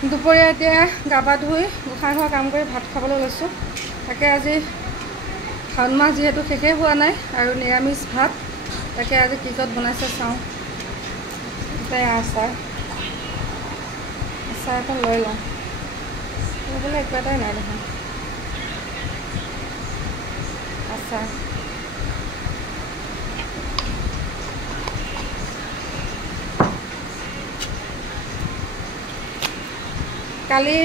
দুপৰীয়া এতিয়া গা পা ধুই গোঁসাই ঘৰ কাম কৰি ভাত খাবলৈ লৈছোঁ। তাকে আজি শাওণ মাহ যিহেতু শেষেই হোৱা নাই আৰু নিৰামিষ ভাত, তাকে আজি কি ক'ত বনাইছে চাওঁ। তাই আচাৰ এখন লৈ লওঁ, ল'বলৈ একো এটাই নাই দেখোন। আচাৰ কালি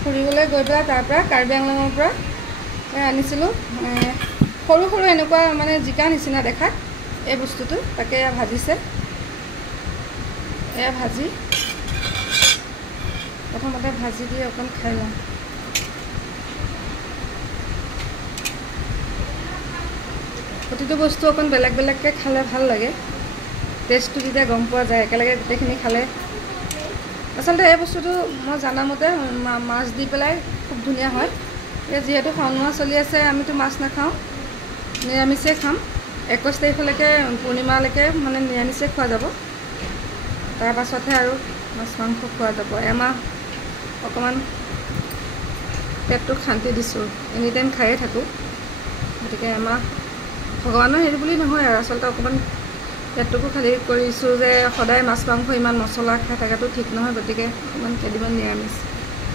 ফুৰিবলৈ গৈ পেলাই তাৰ পৰা কাৰ্বি আংলঙৰ পৰা আনিছিলোঁ সৰু সৰু এনেকুৱা মানে জিকা নিচিনা দেখাত এই বস্তুটো। তাকে এয়া ভাজিছে, এয়া ভাজি প্ৰথমতে ভাজি দি অকণ খাই লওঁ। প্ৰতিটো বস্তু অকণ বেলেগ বেলেগকৈ খালে ভাল লাগে, টেষ্টটো তেতিয়া গম পোৱা যায়। একেলগে গোটেইখিনি খালে আচলতে এই বস্তুটো মই জানামতে মাছ দি পেলাই খুব ধুনীয়া হয়। এতিয়া যিহেতু শাওণ মাহ চলি আছে, আমিতো মাছ নাখাওঁ, নিৰামিষেই খাম। 21 তাৰিখলৈকে পূৰ্ণিমালৈকে মানে নিৰামিষেই খোৱা যাব, তাৰ পাছতহে আৰু মাছ মাংস খোৱা যাব। এমাহ অকণমান পেটটোক শান্তি দিছোঁ, এনি টাইম খায়ে থাকোঁ। গতিকে এমাহ ভগৱানৰ হেৰি বুলি নহয় আৰু আচলতে অকণমান পেটটোকো খালী কৰিছোঁ যে সদায় মাছ মাংস ইমান মছলা খাই থকাটো ঠিক নহয়। গতিকে অকণমান কেইদিনমান নিৰামিষ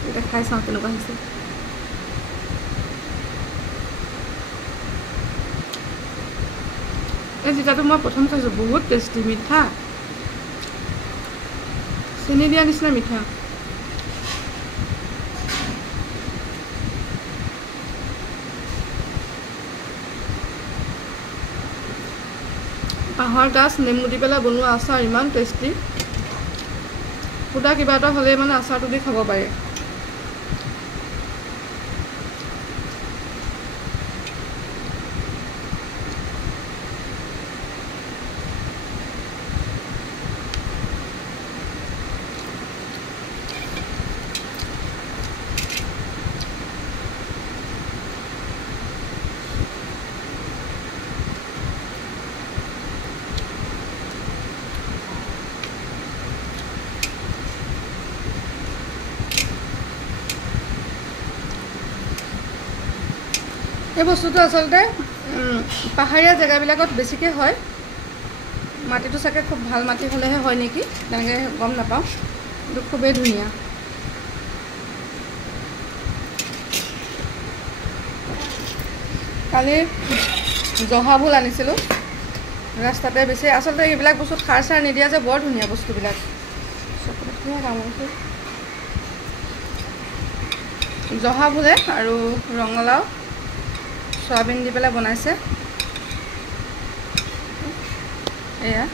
এতিয়া খাই চাওঁ কেনেকুৱা হৈছে। এই জিকাটো মই প্ৰথম খাইছোঁ, বহুত টেষ্টি, মিঠা, চেনি দিয়া নিচিনা মিঠা। বাঁহৰ গাজ নেমু দি পেলাই বনোৱা আচাৰ ইমান টেষ্টি। সুদা কিবা এটা হ'লেই মানে আচাৰটো দি খাব পাৰে। এই বস্তুটো আচলতে পাহাৰীয়া জেগাবিলাকত বেছিকৈ হয়। মাটিটো চাগে খুব ভাল মাটি হ'লেহে হয় নেকি, তেনেকৈ গম নাপাওঁ, কিন্তু খুবেই ধুনীয়া। কালি জহা ভোল আনিছিলোঁ, ৰাস্তাতে বেছি। আচলতে এইবিলাক বস্তুত সাৰ চাৰ নিদিয়া যে বৰ ধুনীয়া বস্তুবিলাক। জহা ভোলে আৰু ৰঙালাও চয়াবিন দি পেলাই বনাইছে। এয়া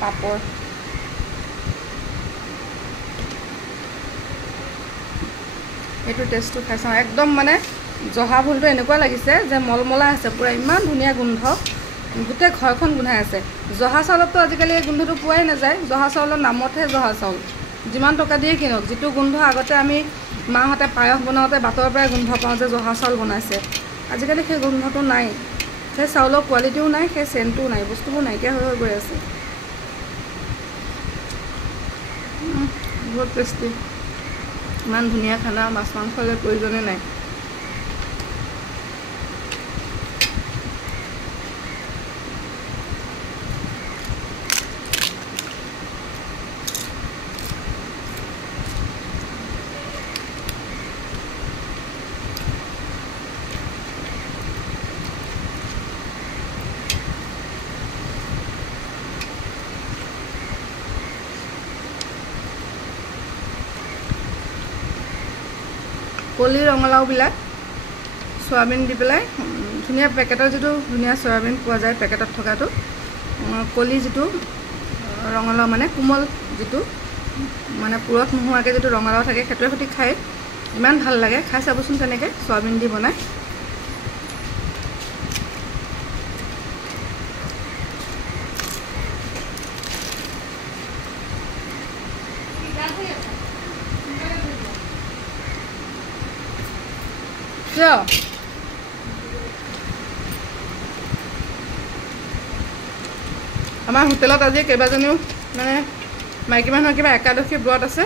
পাপৰ, এইটো টেষ্টটো খাই চাওঁ। একদম মানে জহা ভোলটো এনেকুৱা লাগিছে যে মলমলা আছে পূৰা, ইমান ধুনীয়া গোন্ধ, গোটেই ঘৰখন গোন্ধাই আছে। জহা চাউলততো আজিকালি এই গোন্ধটো পোৱাই নাযায়। জহা চাউলৰ নামতহে জহা চাউল, যিমান টকা দিয়ে কিনক। যিটো গোন্ধ আগতে আমি মাহঁতে পায়স বনাওঁতে বাটৰ পৰাই গোন্ধ পাওঁ যে জহা চাউল বনাইছে, আজিকালি সেই গোন্ধটো নাই। সেই চাউলৰ কোৱালিটিও নাই, সেই চেণ্টটোও নাই, বস্তুবোৰ নাইকিয়া হৈ গৈ আছে। বহুত টেষ্টি, ইমান ধুনীয়া খানা, মাছ মাংসলৈ প্ৰয়োজনেই নাই। কলি ৰঙালাওবিলাক চয়াবিন দি পেলাই ধুনীয়া, পেকেটৰ যিটো ধুনীয়া চয়াবিন পোৱা যায় পেকেটত থকাটো, কলি যিটো ৰঙালাও মানে কোমল যিটো মানে পুৰত নোহোৱাকৈ যিটো ৰঙালাও থাকে, সেইটোৱে সৈতে খাই ইমান ভাল লাগে। খাই চাবচোন তেনেকৈ চয়াবিন দি বনাই। কিয় আমাৰ হোটেলত আজি কেইবাজনীও মানে মাইকী মানুহৰ কিবা একাদশী ব্ৰত আছে,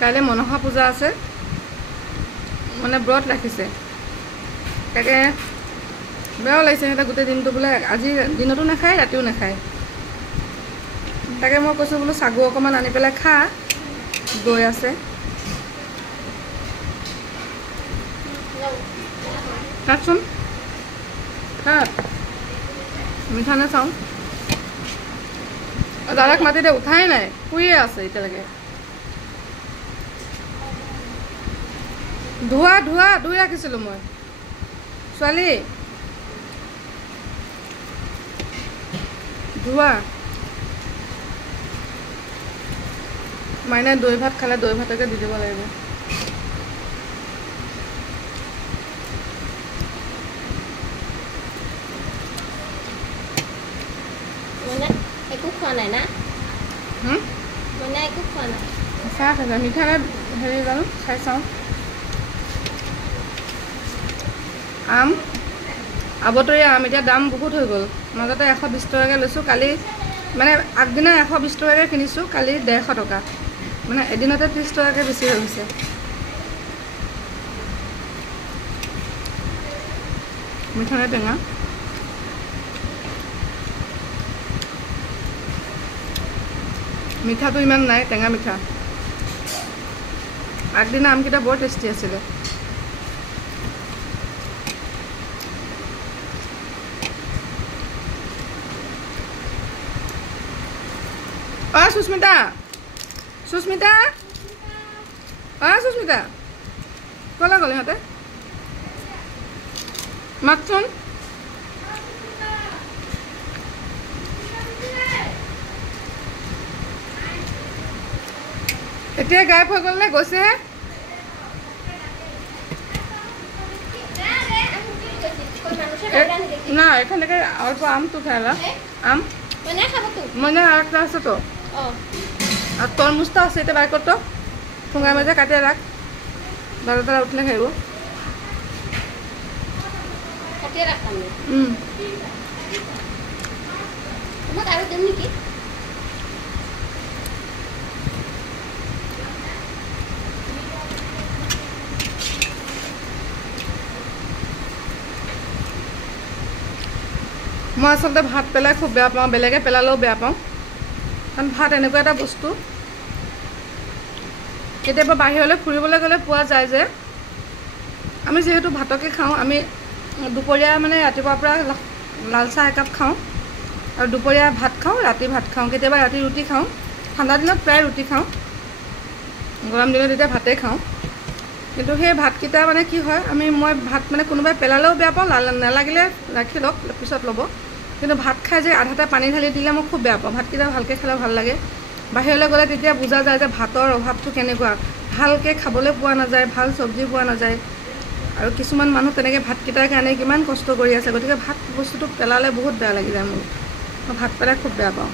কাইলৈ মনসা পূজা আছে, মানে ব্ৰত ৰাখিছে। তাকে বেয়াও লাগিছে, সিহঁতে গোটেই দিনটো বোলে আজি দিনতো নাখায় ৰাতিও নাখায়। তাকে মই কৈছোঁ বোলো চাগু অকণমান আনি পেলাই খা, গৈ আছে কাটচোন কাট, মিঠা নে চাওঁ। দাদাক মাতি দে, উঠাই নাই, শুইয়ে আছে এতিয়ালৈকে। ধোৱা ধোৱা ধুই ৰাখিছিলোঁ মই। ছোৱালী ধোৱা। মাইনাই দৈ ভাত খালে, দৈ ভাতকে দি দিব লাগিব। একো খোৱা নাই না? মানে একো খোৱা নাই, চাহ খাইছে। মিঠা নে হেৰি জানো, খাই চাওঁ। আম, আবতৰীয়া আম এতিয়া দাম বহুত হৈ গ'ল। মাজতে 120 টকাকৈ লৈছোঁ, কালি মানে আগদিনা 120 টকাকৈ কিনিছোঁ, কালি 150 টকা, মানে এদিনতে 30 টকাকৈ বেছি হৈ গৈছে। মিঠা নে টেঙা? মিঠাটো ইমান নাই, টেঙা মিঠা। আগদিনা আমকেইটা বৰ টেষ্টি আছিলে। অ সুস্মিতা, সুস্মিতা, অ সুস্মিতা, ক'লৈ গ'ল ইহঁতে? মাতচোন। এতিয়া গায়ব হৈ গ'ল নে গৈছেহে? না এখানে অল্প আমটো খাইলা, আম মানে আর একটা আছে তো, আর তরমুজটা আছে এটা বাইর করতো, ঠোঙার মধ্যে কাটিয়ে রাখ, দাদা তারা উঠলে খাইব। কাটিয়ে রাখতাম না। তোমাক আৰু দিম নেকি? মই আচলতে ভাত পেলাই খুব বেয়া পাওঁ, বেলেগে পেলালেও বেয়া পাওঁ। কাৰণ ভাত এনেকুৱা এটা বস্তু, কেতিয়াবা বাহিৰলৈ ফুৰিবলৈ গ'লে পোৱা যায় যে, আমি যিহেতু ভাতকে খাওঁ, আমি দুপৰীয়া মানে ৰাতিপুৱাৰ পৰা লাল চাহ একাপ খাওঁ, আৰু দুপৰীয়া ভাত খাওঁ, ৰাতি ভাত খাওঁ, কেতিয়াবা ৰাতি ৰুটি খাওঁ। ঠাণ্ডা দিনত প্ৰায় ৰুটি খাওঁ, গৰম দিনত এতিয়া ভাতেই খাওঁ। কিন্তু সেই ভাতকেইটা মানে কি হয়, মই ভাত মানে কোনোবাই পেলালেও বেয়া পাওঁ, নালাগিলে ৰাখি লওক পিছত ল'ব। কিন্তু ভাত খাই যে আধাতে পানী ঢালি দিলে মই খুব বেয়া পাওঁ। ভাতকেইটা ভালকৈ খালে ভাল লাগে। বাহিৰলৈ গ'লে তেতিয়া বুজা যায় যে ভাতৰ অভাৱটো কেনেকুৱা, ভালকৈ খাবলৈ পোৱা নাযায়, ভাল চব্জি পোৱা নাযায়, আৰু কিছুমান মানুহ তেনেকৈ ভাতকেইটাৰ কাৰণে কিমান কষ্ট কৰি আছে। গতিকে ভাত বস্তুটো পেলালে বহুত বেয়া লাগি যায় মোৰ। মই ভাত পেলাই খুব বেয়া পাওঁ।